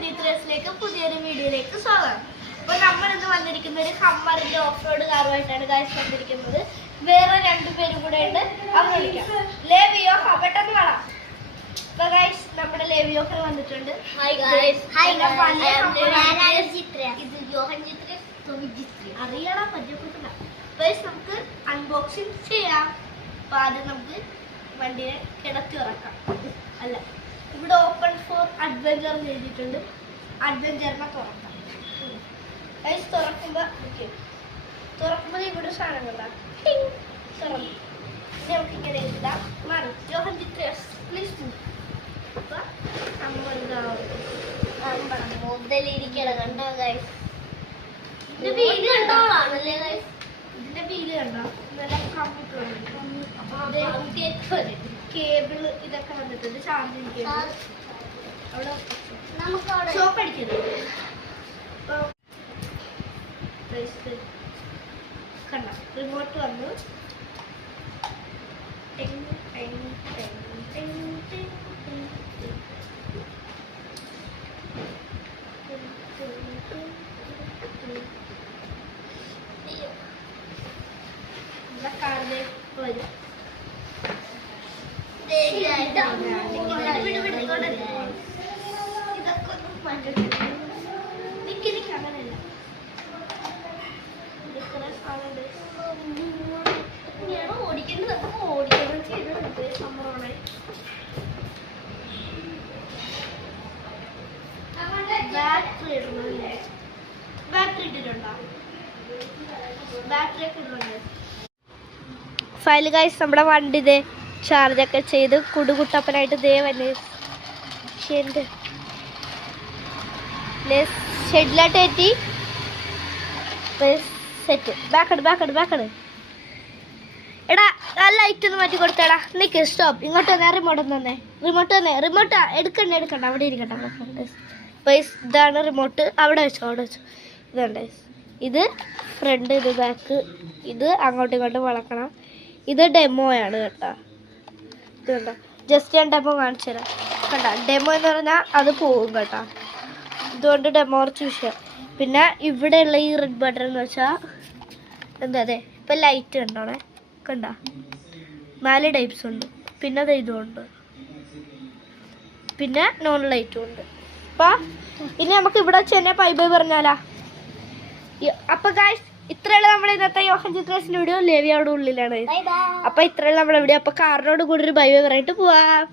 യോഹൻജിത്രേസിലേക്ക് പുതിയൊരു വീഡിയോയിലേക്ക് സ്വാഗതം. അപ്പോൾ നമ്മൾ ഇന്ന് വന്നിരിക്കുന്ന ഒരു ഹമ്മറിന്റെ ഓഫ് റോഡ് കാറുമായിട്ടാണ് ഗൈസ് വന്നിരിക്കുന്നത്. വേറെ രണ്ടുപേരും കൂടെ ഉണ്ട്, അവർ വിളിക്കാം. ലേവിയോ പെട്ടെന്ന് കാണാം. അപ്പൊ ഗൈസ് നമ്മുടെ ലേവിയോക്ക് വന്നിട്ടുണ്ട്. ഇത് യോഹൻജിത്രേസ് അറിയണം, പരിചയപ്പെട്ടില്ല. ഗൈസ് നമുക്ക് അൺബോക്സിങ് ചെയ്യാം. അപ്പൊ ആദ്യം നമുക്ക് വണ്ടിയെ കിടത്തി ഉറക്കാം. അല്ല, ഇവിടെ ഓപ്പൺ ഫോർ അഡ്വഞ്ചർ എഴുതിയിട്ടുണ്ട്. അഡ്വഞ്ചറിനെ തുറക്കാം. ഗൈസ് തുറക്കുമ്പോൾ ഇവിടെ സാധനം കണ്ടാം തുറന്നു. നമുക്ക് ഇങ്ങനെ എഴുതാം. മാറും യോഹൻജിത്രേസ് പ്ലീസ്. മുതലിരിക്കണം കണ്ടോ ഗൈസ്? ഇതിന്റെ വീല് കണ്ടോളാണല്ലേ ഗൈസ്? ഇതിന്റെ വീല് കണ്ടോ? നല്ല കമ്പ്യൂട്ടർ കേബിള് ഇതൊക്കെ വന്നിട്ടുണ്ട്. ചാർജിങ് കേബിൾ അവിടെ ഷോപ്പ് അടിക്കരുത്. കണ്ട റിമോട്ട് വന്നു. വരും ഇതൊക്കെ ഒന്നും മാറ്റില്ല. അങ്ങനെയല്ല, ഇങ്ങനെയാണ് ഓടിക്കേണ്ടത്. നമുക്ക് ഓടിക്കണം ചെയ്തിട്ടുണ്ട്. സംഭവമാണ് ബാറ്ററി ഇടണല്ലേ? ബാറ്ററി ഇട്ടിട്ടുണ്ടോ? ബാറ്ററി ഒക്കെ ഇടുന്നുണ്ട്. ഫയൽ ഗൈസ് നമ്മുടെ വണ്ടി ഇതേ ചാർജൊക്കെ ചെയ്ത് കുടുകുട്ടപ്പനായിട്ട് ദേ വന്നെ ഷെഡിലോട്ട് കയറ്റി സെറ്റ്. ബാക്കട് എടാ ആ ലൈറ്റ് ഒന്ന് മാറ്റി കൊടുത്തേടാ. നിൽക്ക്, സ്റ്റോപ്പ്. ഇങ്ങോട്ട് തന്നെ റിമോട്ട് എടുക്കണ്ട അവിടെ ഇരിക്കട്ടെ. പൈസ് ഇതാണ് റിമോട്ട്. അവിടെ വെച്ചോ. ഇതുണ്ട്. ഇത് ഫ്രണ്ട്, ഇത് ബാക്ക്, ഇത് അങ്ങോട്ടും ഇങ്ങോട്ടും വളക്കണം. ഇത് ഡെമോയാണ് കേട്ടോ. ഇത് കണ്ടോ, ജസ്റ്റ് ഞാൻ ഡെമോ കാണിച്ചു തരാം. കണ്ട ഡെമോ എന്ന് പറഞ്ഞാൽ അത് പോകും കേട്ടോ. ഇതുകൊണ്ട് ഡെമോ കുറച്ച് വിഷയം. പിന്നെ ഇവിടെയുള്ള ഈ റെഡ് ബട്ടൺ എന്ന് വെച്ചാൽ എന്താ, അതെ ഇപ്പം ലൈറ്റ് കണ്ടോണേ. കണ്ട 4 ടൈപ്സ് ഉണ്ട്. പിന്നെ അത് ഇതുമുണ്ട്, പിന്നെ നോൺ ലൈറ്റും ഉണ്ട്. അപ്പം ഇനി നമുക്ക് ഇവിടെ വെച്ച് തന്നെ ബൈ പറഞ്ഞാലാ. അപ്പം ഗായ്സ് ഇത്രയുള്ള നമ്മുടെ ഇന്നത്തെ യോഹൻജിത്രേസിന്റെ വീഡിയോ. ലേവി അവിടെ ഉള്ളിലാണ്. അപ്പം ഇത്രയുള്ള നമ്മുടെ വീഡിയോ. അപ്പം കാറിനോട് കൂടി ഒരു ബൈ പറഞ്ഞിട്ട് പോവാം.